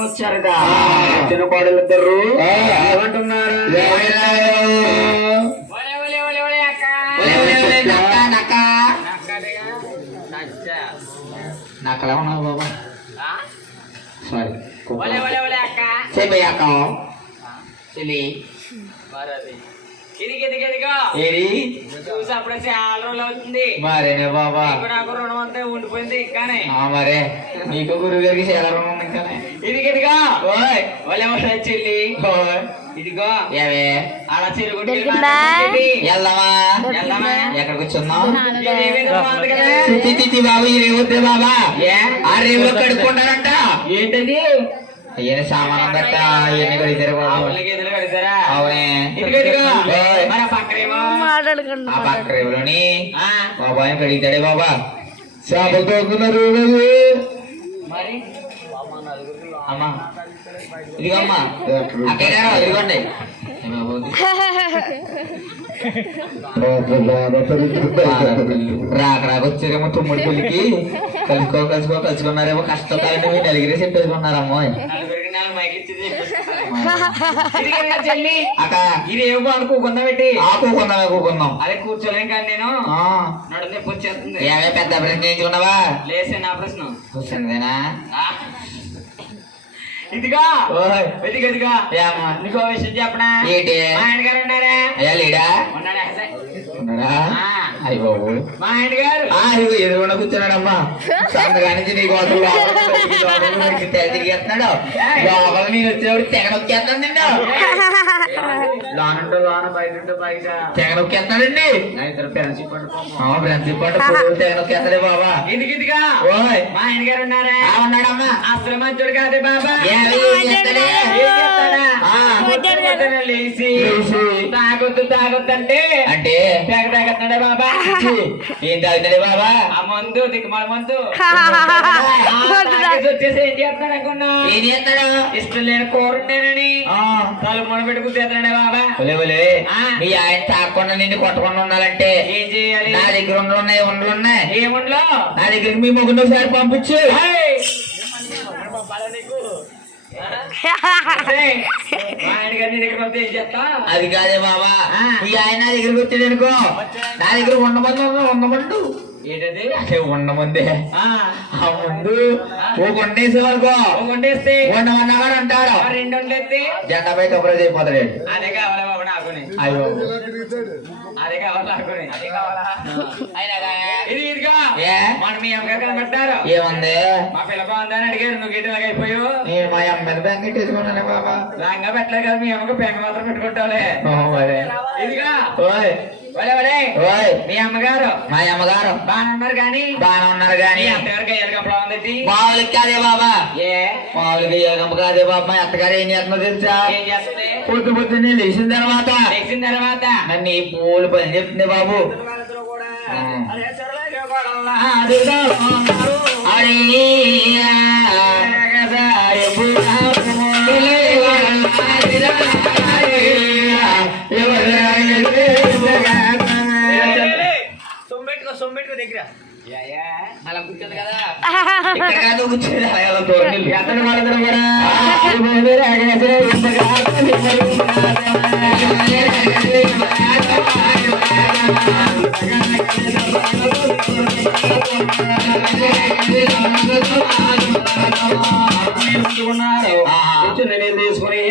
వచ్చారుగా చిన్న కోడలు ఇద్దరు ఏమంటున్నారు నక్కలా ఉన్నావు బాబా? సారీ చెల్లి చూసి అప్పుడే చాలా రోజులు అవుతుంది. మరేనే బాబా. ఇప్పుడు నాకు రుణం అంతా ఉండిపోయింది కానీ ఆ మరే. నీకు గురువు గారికి చాలా రుణం ఉంది కానీ ఇదిగో ఓయ్. చెల్లి. ఏవే అలా? వెళ్దామా? వెళ్దామా? చిచి చిచి బాబు ఈ రేవు? ఆ రేవులో కడుక్కుంటారంట ఏంటది? ఇదిగో ఇదిగో ఓయ్. మరి ఆ పక్కనేమో? మాట్లాడకుండా ఆ పక్క రేవులోని బాబా ఆయన కడిగితాడే బాబా? చేపలు తోకున్నారు మరి? అమ్మా. ఇదిగమ్మా అక్కడ ఇదిగోండి. బాబు? రాక రాక వచ్చారేమో తుమ్ముడి పులికి కలుసుకో కలుసుకో కలుసుకున్నారేమో కష్టకాలంటే మీరు నలుగురే చెప్పేసుకున్నారమ్మో అక్క. ఇది ఏమో అనుకోకుండా పెట్టి. అదే కూర్చోలేం కానీ నేను. వచ్చేస్తుంది. ఏమే పెద్ద ప్రశ్న చేయించుకున్నావా లేసే నా ప్రశ్న. కూర్చుందేనా ఆ. ఇదిగా. ఇదిగో ఇదిగో. నీకో విషయం చెప్పనా? ఏంటి? మా ఆయన గారు ఉన్నారా? లేడా ఉన్నాడా. అయ్య బాబు. మా ఆయన గారు. ఆ ఇదిగో ఎదురుకుండా కూర్చున్నాడమ్మా. నుంచి నీకు అసలు తెర తిరిగేస్తున్నాడు. లోపల నేను వచ్చేవాడు తెగ నొక్కేస్తాను నిన్ను లోనంటూ లోన బయట బయట. తెగ నొక్కేస్తాడండి. ఇద్దరు ఫ్రెండ్షిప్ తెగ నొక్కేస్తాడే బాబా. ఓయ్. మా ఆయన గారు ఉన్నారా. ఉన్నాడమ్మా. అసలు మంచోడు కాదే బాబా ఏమి ఏం చేస్తాడే? ఏం చేస్తాడా? ఆ. పొద్దున పొద్దున లేచి లేచి. తాగొద్దు తాగొద్దు అంటే? అంటే తెగ తాగుతున్నాడే బాబా. ఛీ, ఏం తాగుతాడే బాబా? ఆ మందు దిక్కుమాల వచ్చేసి ఏం చేస్తున్నాడు అనుకున్నా? ఏం చేస్తాడు ఇష్టం లేని కూర ఉండేనని ఆ, తలు మొన పెట్టుకు చేస్తున్నాడే బాబా. ఒలే ఒలే. ఆ. మీ ఆయన తాగకుండా నిన్ను కొట్టకుండా ఉండాలంటే ఏం చేయాలి? నా దగ్గర ఉండలు ఉన్నాయి ఉండలు ఉన్నాయి. ఏముండలో? నా దగ్గర మీ మొగ్గుండు ఒకసారి పంపించు. అది కాదే బాబా ఆ. మీ ఆయన దగ్గరికి వచ్చాడు అనుకో. నా దగ్గర ఉండమంది ఉండమండు ఏంటది? అదే ఉండమంది ఆ, ఆ ముందు ఓ కొండేసే వరకు ఓ వండేస్తే ఉండమన్నాడు అంటాడు. ఆ రెండు వండేస్తే జెండా పై కబురు అయిపోతాడు. అదే కావాలా బాబు నాకుని అయ్యో. అదే కావాలా అదే కావాలా. ఇది ఇదిగా? ఏ? మన మీ అమ్మగారు కనబడ్డారు. ఏముంది? మా పిల్ల బాగుందని అడిగారు నువ్వు గిట్టలాగా అయిపోయావు? నేను మా అమ్మాయిని బ్యాంక్ వేసుకున్నానే బాబా. లంగా పెట్టలేదు కదా మీ అమ్మకు పెంగ మాత్రం పెట్టుకుంటావులే. ఇదిగా? మీ అమ్మగారు. మా అమ్మగారు. బాగా ఉన్నారు కానీ? బాగానే ఉన్నారు కానీ. అత్తగారికి కాదే బాబా. ఏ? మామూలుగా యోగం కాదే బాబా. మా అత్తగారు ఏం చేస్తుందో తెలుసా? ఏం చేస్తుంది? పొద్దు పొద్దున్నే లేచిన తర్వాత. లేచిన తర్వాత. నన్ను ఈ పూలు పని చెప్తుంది బాబు. ఆ. దగ్గర. అలా కూర్చోదు కదా. కాదు. కూర్చుని నేను తీసుకుని.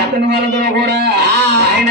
ఎత్తని వాళ్ళందరూ కూడా. ఆయన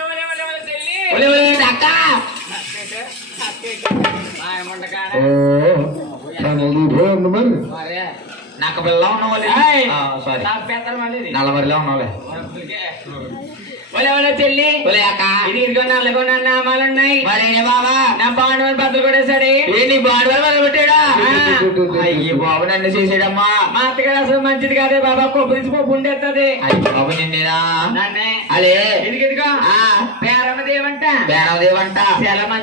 ఓ నాకు పిల్ల ఉన్నవాళ్ళు. సారీ నల్లమరిలో ఉన్నవాళ్ళే. ఒలే ఒలే చెల్లి. ఒలే అక్క. ఇది ఇదిగో నల్లగొండ నామాలున్నాయి మరి ఏ బాబా నా బాండవని బద్దలు కొట్టేశాడు. ఏంటి పెట్టాడా ఆ. అయ్యి బాబు నన్ను చేసాడమ్మా మా అత్తగారు అసలు మంచిది కాదే బాబా కొబ్బరి పప్పు ఉండేస్తుంది అయ్యి బాబు నిన్నేనా? నన్నే. అలే. ఇదిగో ఇదిగో. ఏమంట బేరదేవంట చాలా వెళ్దామా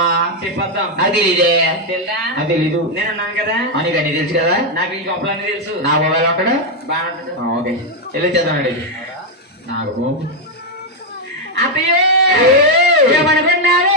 చెప్పొద్దామా చెప్పొద్దాం. నాకు తెలీదే. తెలుదా? నాకు తెలీదు. నేను ఉన్నాను కదా. నీకు అన్ని తెలుసు కదా? నాకు ఈ గొప్పలన్నీ తెలుసు. నా మొబైల్ ఉంటాడు బాగా ఓకే. వెళ్ళి చేద్దామండి నాకు బాబు. అత్తయ్య ఏమనుకున్నావే?